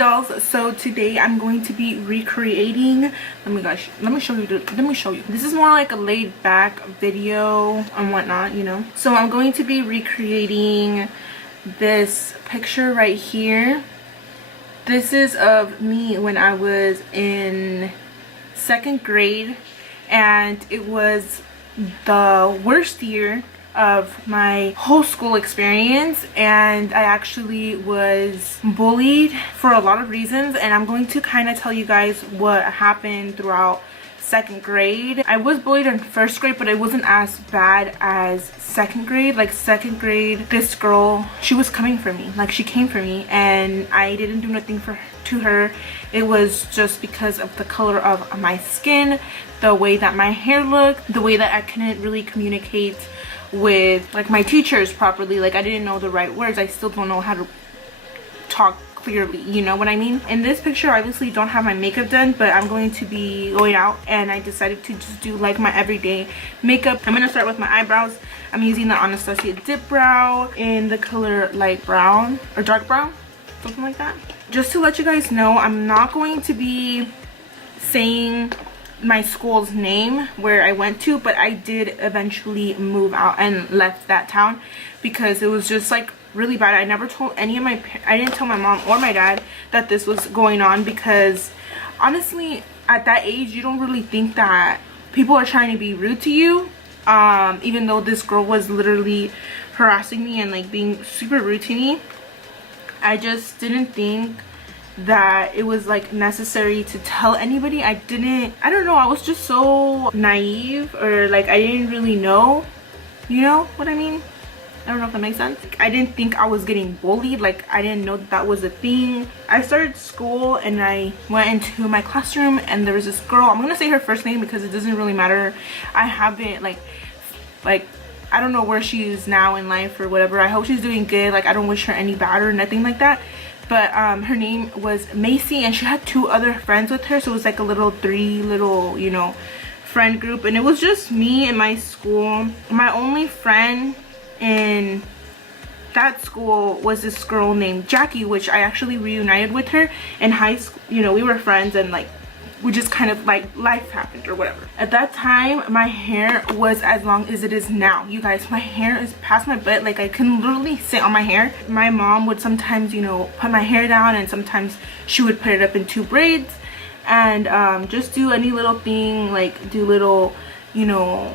dolls. So today I'm going to be recreating, let me show you. This is more like a laid back video and whatnot, you know. So I'm going to be recreating this picture right here. This is of me when I was in 2nd grade, and it was the worst year of my whole school experience, and I actually was bullied for a lot of reasons, and I'm going to kind of tell you guys what happened throughout 2nd grade. I was bullied in 1st grade, but it wasn't as bad as 2nd grade. Like 2nd grade, this girl, she was coming for me. Like she came for me, and I didn't do nothing to her. It was just because of the color of my skin, the way that my hair looked, the way that I couldn't really communicate with like my teachers properly. Like I didn't know the right words. I still don't know how to talk clearly, you know what I mean. In this picture, I obviously don't have my makeup done, but I'm going to be going out, and I decided to just do like my everyday makeup. I'm gonna start with my eyebrows. I'm using the Anastasia Dip Brow in the color light brown or dark brown, something like that. Just to let you guys know, I'm not going to be saying my school's name where I went to, but I did eventually move out and left that town because it was just like really bad. I never told I didn't tell my mom or my dad that this was going on, because honestly at that age you don't really think that people are trying to be rude to you, even though this girl was literally harassing me and like being super rude to me. I just didn't think that it was like necessary to tell anybody. I don't know, I was just so naive, or like I didn't really know, you know what I mean. I don't know if that makes sense. I didn't think I was getting bullied. Like I didn't know that was a thing. I started school and I went into my classroom, and there was this girl. I'm gonna say her first name because it doesn't really matter. I haven't like I don't know where she is now in life or whatever. I hope she's doing good. Like I don't wish her any bad or nothing like that. But her name was Macy, and she had 2 other friends with her, so it was like a little 3 little, you know, friend group. And it was just me in my school. My only friend in that school was this girl named Jackie, which I actually reunited with her in high school. You know, we were friends, and like we just kind of like life happened or whatever. At that time my hair was as long as it is now. You guys, my hair is past my butt. Like I can literally sit on my hair. My mom would sometimes, you know, put my hair down, and sometimes she would put it up in 2 braids and just do any little thing, like do little, you know,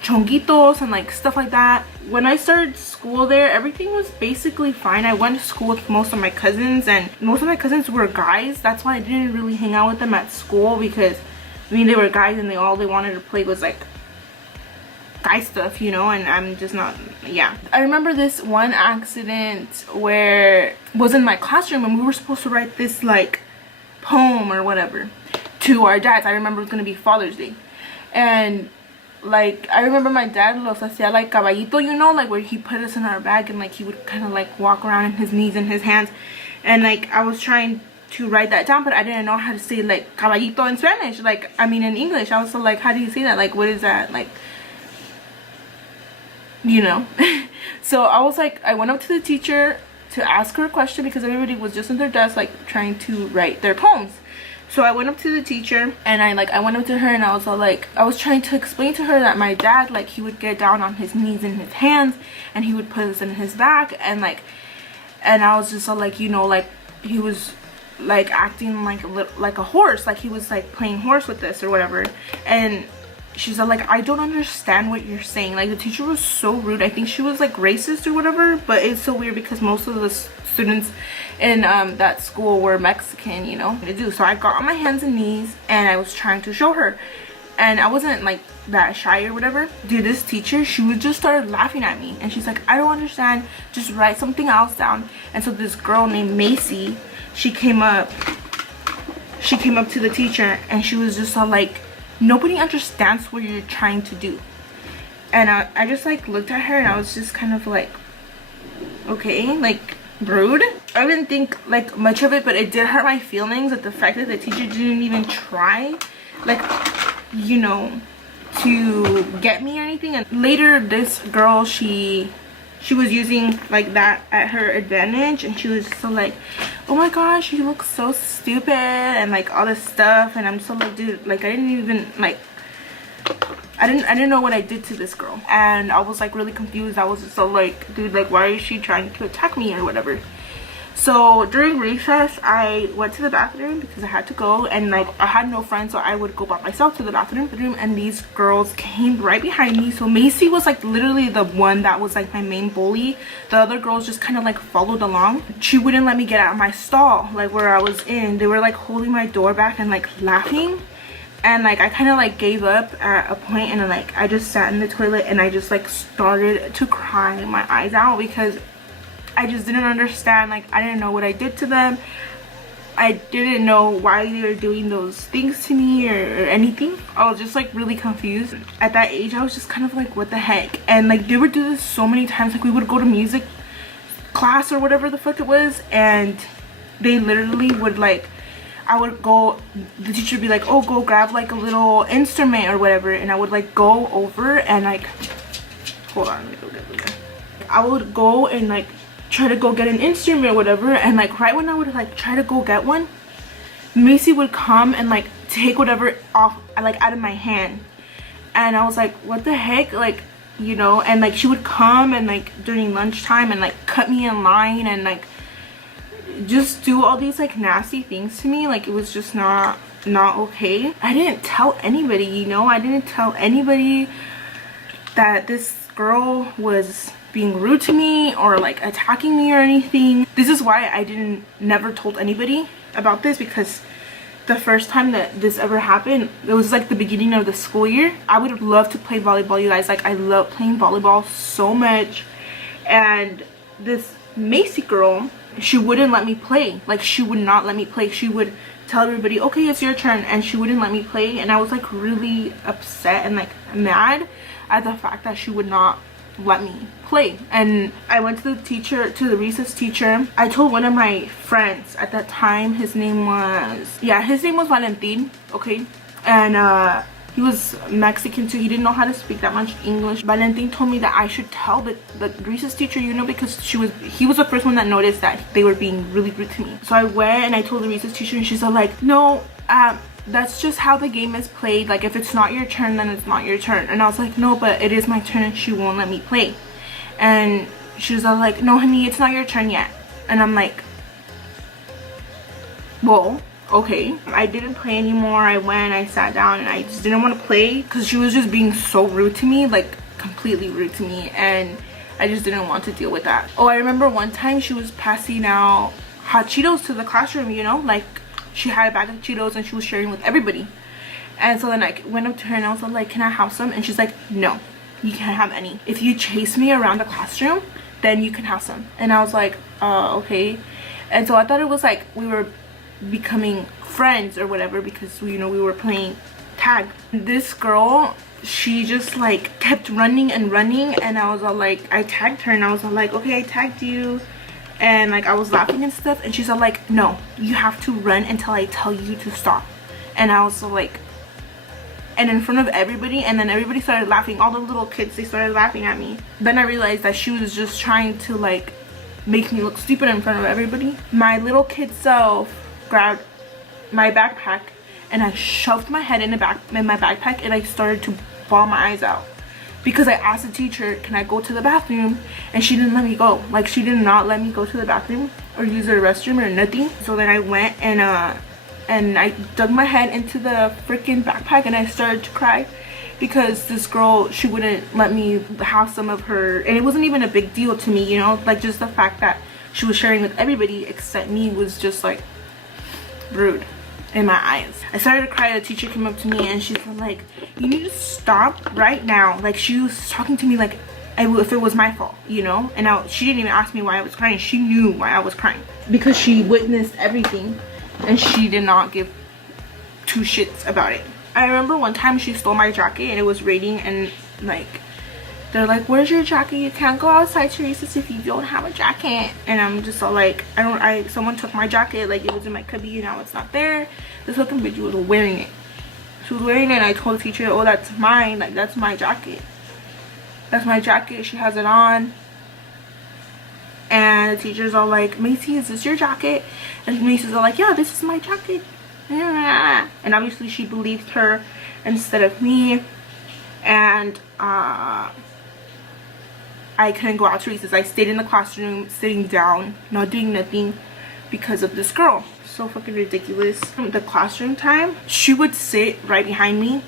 chonguitos and like stuff like that. When I started school there, everything was basically fine. I went to school with most of my cousins, and most of my cousins were guys. That's why I didn't really hang out with them at school, because I mean they were guys and all they wanted to play was like guy stuff, you know, and I'm just not. Yeah, I remember this one accident where it was in my classroom, and we were supposed to write this like poem or whatever to our dads. I remember it was gonna be Father's Day, and like I remember my dad los hacía like caballito, you know, like where he put us in our bag, and like he would kind of like walk around in his knees and his hands, and like I was trying to write that down, but I didn't know how to say like caballito in Spanish. Like I mean in English, I was so like, how do you say that? Like what is that? Like, you know. So I was like, I went up to the teacher to ask her a question, because everybody was just in their desk like trying to write their poems. So I went up to the teacher, and I went up to her, and I was all like, I was trying to explain to her that my dad, like he would get down on his knees and his hands, and he would put us in his back, and I was just all like, you know, like he was like acting like a horse, like he was like playing horse with us or whatever. And she's all like, I don't understand what you're saying. Like the teacher was so rude. I think she was like racist or whatever, but it's so weird because most of the students in that school were Mexican, you know. So I got on my hands and knees, and I was trying to show her, and I wasn't like that shy or whatever. Dude, this teacher, she would just start laughing at me, and she's like, I don't understand, just write something else down. And so this girl named Macy, she came up to the teacher, and she was just all like, nobody understands what you're trying to do. And I just like looked at her, and I was just kind of like, okay, like rude. I didn't think like much of it, but it did hurt my feelings at the fact that the teacher didn't even try, like, you know, to get me or anything. And later this girl, she she was using like that at her advantage, and she was so like, oh my gosh, you look so stupid and like all this stuff. And I'm so like, dude, like I didn't even like, I didn't know what I did to this girl, and I was like really confused. I was just so like, dude, like why is she trying to attack me or whatever. So during recess I went to the bathroom because I had to go, and like I had no friends, so I would go by myself to the bathroom, and these girls came right behind me. So Macy was like literally the one that was like my main bully. The other girls just kind of like followed along. She wouldn't let me get out of my stall, like where I was in. They were like holding my door back and like laughing, and like I kind of like gave up at a point, and then like I just sat in the toilet and I just like started to cry my eyes out because I just didn't understand. Like I didn't know what I did to them. I didn't know why they were doing those things to me or anything. I was just like really confused. At that age I was just kind of like, what the heck. And like they would do this so many times. Like we would go to music class or whatever the fuck it was, and they literally would like, I would go, the teacher would be like, oh, go grab like a little instrument or whatever, and I would like go over and like, hold on, let me go get it. I would go and like try to go get an instrument or whatever, and like right when I would like try to go get one, Macy would come and like take whatever off like out of my hand, and I was like, what the heck, like, you know. And like she would come and like during lunchtime and like cut me in line and like just do all these like nasty things to me. Like it was just not okay. I didn't tell anybody, you know. I didn't tell anybody that this girl was being rude to me or like attacking me or anything. This is why I never told anybody about this, because the first time that this ever happened, it was like the beginning of the school year. I would have loved to play volleyball, you guys. Like I love playing volleyball so much, and this Macy girl, she wouldn't let me play. Like she would not let me play. She would tell everybody, okay, it's your turn, and she wouldn't let me play. And I was like really upset and like mad at the fact that she would not let me play. And I went to the recess teacher. I told one of my friends at that time, his name was Valentin, okay, and he was Mexican too. He didn't know how to speak that much English. Valentin told me that I should tell the recess teacher, you know, because he was the first one that noticed that they were being really rude to me. So I went and I told the recess teacher, and she's like, no, that's just how the game is played. Like if it's not your turn, then it's not your turn. And I was like, no, but it is my turn and she won't let me play. And she was like, no honey, it's not your turn yet. And I'm like, well, okay. I didn't play anymore. I went, I sat down, and I just didn't want to play because she was just being so rude to me, like completely rude to me, and I just didn't want to deal with that. Oh, I remember one time she was passing out hot Cheetos to the classroom, you know, like she had a bag of Cheetos and she was sharing with everybody. And so then I went up to her and I was like, can I have some? And she's like, no, you can't have any. If you chase me around the classroom, then you can have some. And I was like, okay. And so I thought it was like we were becoming friends or whatever, because you know we were playing tag. This girl, she just like kept running and running, and I was all like, I tagged her and I was all like, okay, I tagged you. And like I was laughing and stuff, and she's all like, no, you have to run until I tell you to stop. And I was like, and in front of everybody, and then everybody started laughing. All the little kids, they started laughing at me. Then I realized that she was just trying to like make me look stupid in front of everybody. My little kid self grabbed my backpack and I shoved my head in my backpack, and I started to bawl my eyes out. Because I asked the teacher, can I go to the bathroom? And she didn't let me go. Like she did not let me go to the bathroom or use the restroom or nothing. So then I went and I dug my head into the freaking backpack and I started to cry. Because this girl, she wouldn't let me have some of her, and it wasn't even a big deal to me, you know, like just the fact that she was sharing with everybody except me was just like rude in my eyes. I started to cry. The teacher came up to me and she's like, you need to stop right now. Like she was talking to me like if it was my fault, you know. And she didn't even ask me why I was crying. She knew why I was crying because she witnessed everything and she did not give two shits about it. I remember one time she stole my jacket and it was raining, and like they're like, where's your jacket? You can't go outside to recess if you don't have a jacket. And I'm just all like, someone took my jacket, like it was in my cubby and now it's not there. This fucking bitch was wearing it. She was wearing it and I told the teacher, oh, that's mine, like that's my jacket. That's my jacket, she has it on. And the teachers are like, Macy, is this your jacket? And Macy's all like, yeah, this is my jacket. And obviously she believed her instead of me. And I couldn't go out to recess. I stayed in the classroom sitting down, not doing nothing, because of this girl. So fucking ridiculous. The classroom time, she would sit right behind me.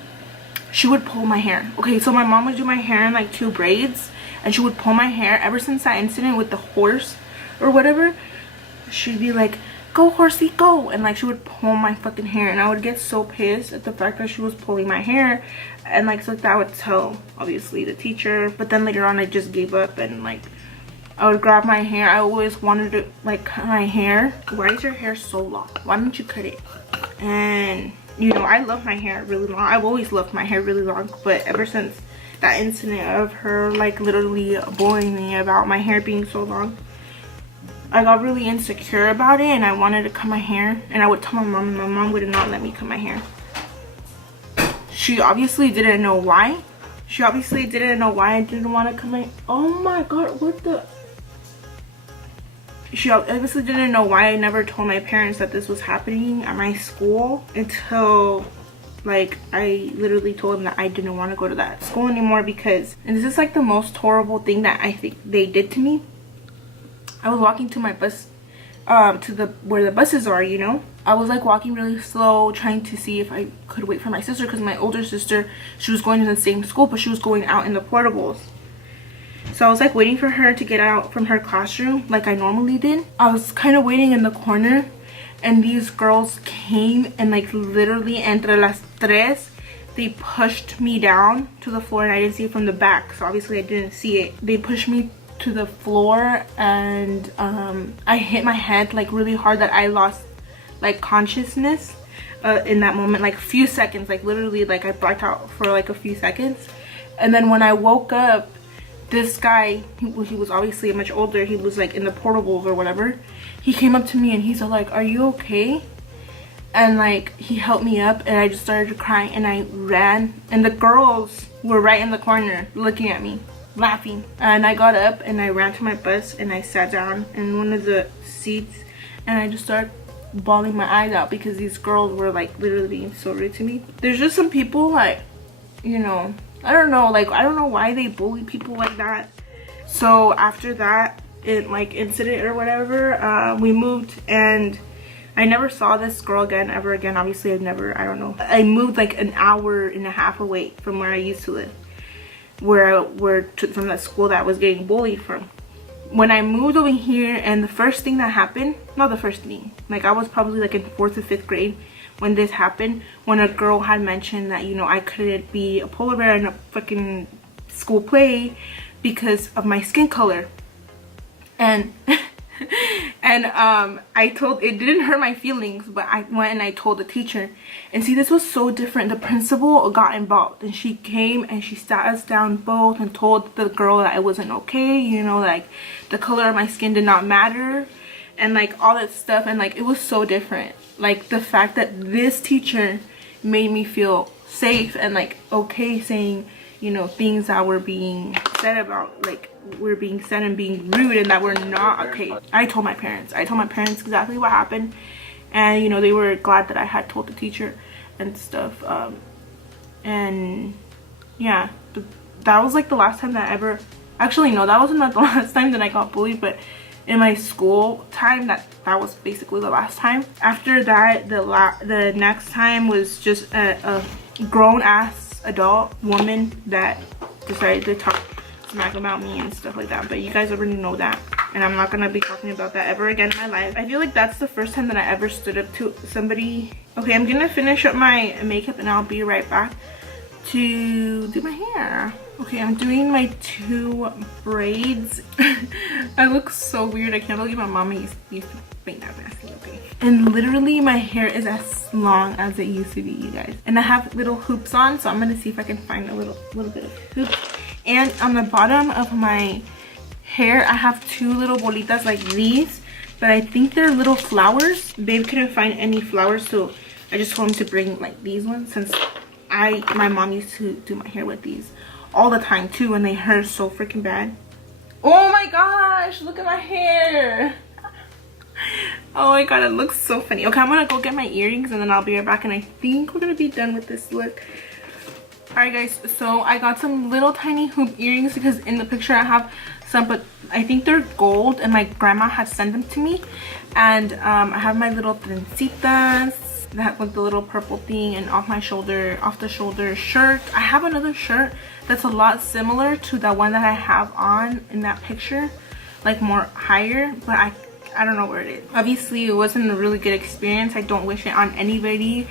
She would pull my hair. Okay, so my mom would do my hair in like 2 braids, and she would pull my hair. Ever since that incident with the horse or whatever, she'd be like, go horsey, go. And like she would pull my fucking hair, and I would get so pissed at the fact that she was pulling my hair. And like, so that I would tell obviously the teacher, but then later on I just gave up, and like I would grab my hair. I always wanted to like cut my hair. Why is your hair so long? Why don't you cut it? And you know, I love my hair really long. I've always loved my hair really long, but ever since that incident of her like literally bullying me about my hair being so long, I got really insecure about it, and I wanted to cut my hair. And I would tell my mom, and my mom would not let me cut my hair. She obviously didn't know why. She obviously didn't know why I didn't want to cut my... Oh my god, what the... She obviously didn't know why I never told my parents that this was happening at my school until like I literally told them that I didn't want to go to that school anymore, because, and this is like the most horrible thing that I think they did to me. I was walking to my bus, to the where the buses are, you know. I was like walking really slow, trying to see if I could wait for my sister, because my older sister, she was going to the same school, but she was going out in the portables. So I was like waiting for her to get out from her classroom like I normally did. I was kind of waiting in the corner, and these girls came and like literally entre las tres, they pushed me down to the floor, and I didn't see it from the back, so obviously I didn't see it. They pushed me to the floor, and I hit my head like really hard that I lost like consciousness in that moment, like a few seconds, like literally like I blacked out for like a few seconds. And then when I woke up, this guy, he was obviously much older, he was like in the portables or whatever, he came up to me and he's like, are you okay? And like he helped me up, and I just started to cry, and I ran, and the girls were right in the corner looking at me laughing. And I got up and I ran to my bus, and I sat down in one of the seats, and I just started bawling my eyes out because these girls were like literally being so rude to me. There's just some people like, you know, I don't know, like I don't know why they bully people like that. So after that incident or whatever, we moved, and I never saw this girl again ever again. Obviously I don't know, I moved like an hour and a half away from where I used to live, from that school that I was getting bullied from. When I moved over here, and the first thing that happened, not the first thing, like I was probably like in 4th or 5th grade when this happened, when a girl had mentioned that, you know, I couldn't be a polar bear in a fucking school play because of my skin color. And I told, it didn't hurt my feelings, but I went and I told the teacher. And see, this was so different. The principal got involved, and she came and she sat us down both and told the girl that it wasn't okay, you know, like the color of my skin did not matter, and like all that stuff. And like it was so different, like the fact that this teacher made me feel safe and like okay saying, you know, things that were being said about, like were being said and being rude, and that were not okay. I told my parents exactly what happened, and you know, they were glad that I had told the teacher and stuff. And yeah, that was like the last time that I ever, actually no, that wasn't the last time that I got bullied, but in my school time, that was basically the last time. After that, the next time was just a grown-ass adult woman that decided to talk smack about me and stuff like that, but you guys already know that, and I'm not gonna be talking about that ever again in my life. I feel like that's the first time that I ever stood up to somebody. Okay, I'm gonna finish up my makeup, and I'll be right back to do my hair. Okay, I'm doing my 2 braids. I look so weird. I can't believe my mama used to make that messy. Okay, and literally my hair is as long as it used to be, you guys, and I have little hoops on, so I'm gonna see if I can find a little bit of hoops. And on the bottom of my hair, I have 2 little bolitas like these, but I think they're little flowers. Babe couldn't find any flowers, so I just told him to bring like these ones, since my mom used to do my hair with these all the time too, and they hurt so freaking bad. Oh my gosh, look at my hair. Oh my god, it looks so funny. Okay, I'm gonna go get my earrings and then I'll be right back, and I think we're gonna be done with this look. Alright guys, so I got some little tiny hoop earrings because in the picture I have some, but I think they're gold and my grandma had sent them to me. And I have my little trencitas that with the little purple thing, and off the shoulder shirt. I have another shirt that's a lot similar to the one that I have on in that picture, like more higher, but I don't know where it is. Obviously it wasn't a really good experience. I don't wish it on anybody.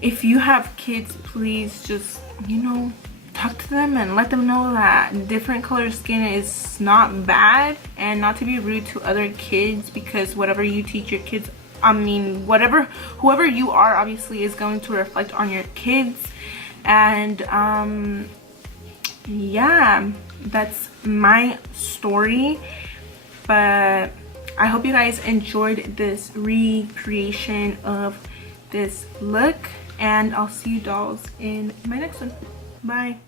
If you have kids, please just, you know, talk to them and let them know that different color skin is not bad, and not to be rude to other kids, because whatever you teach your kids, I mean, whoever you are, obviously is going to reflect on your kids. And yeah, that's my story. But I hope you guys enjoyed this recreation of this look, and I'll see you dolls in my next one. Bye.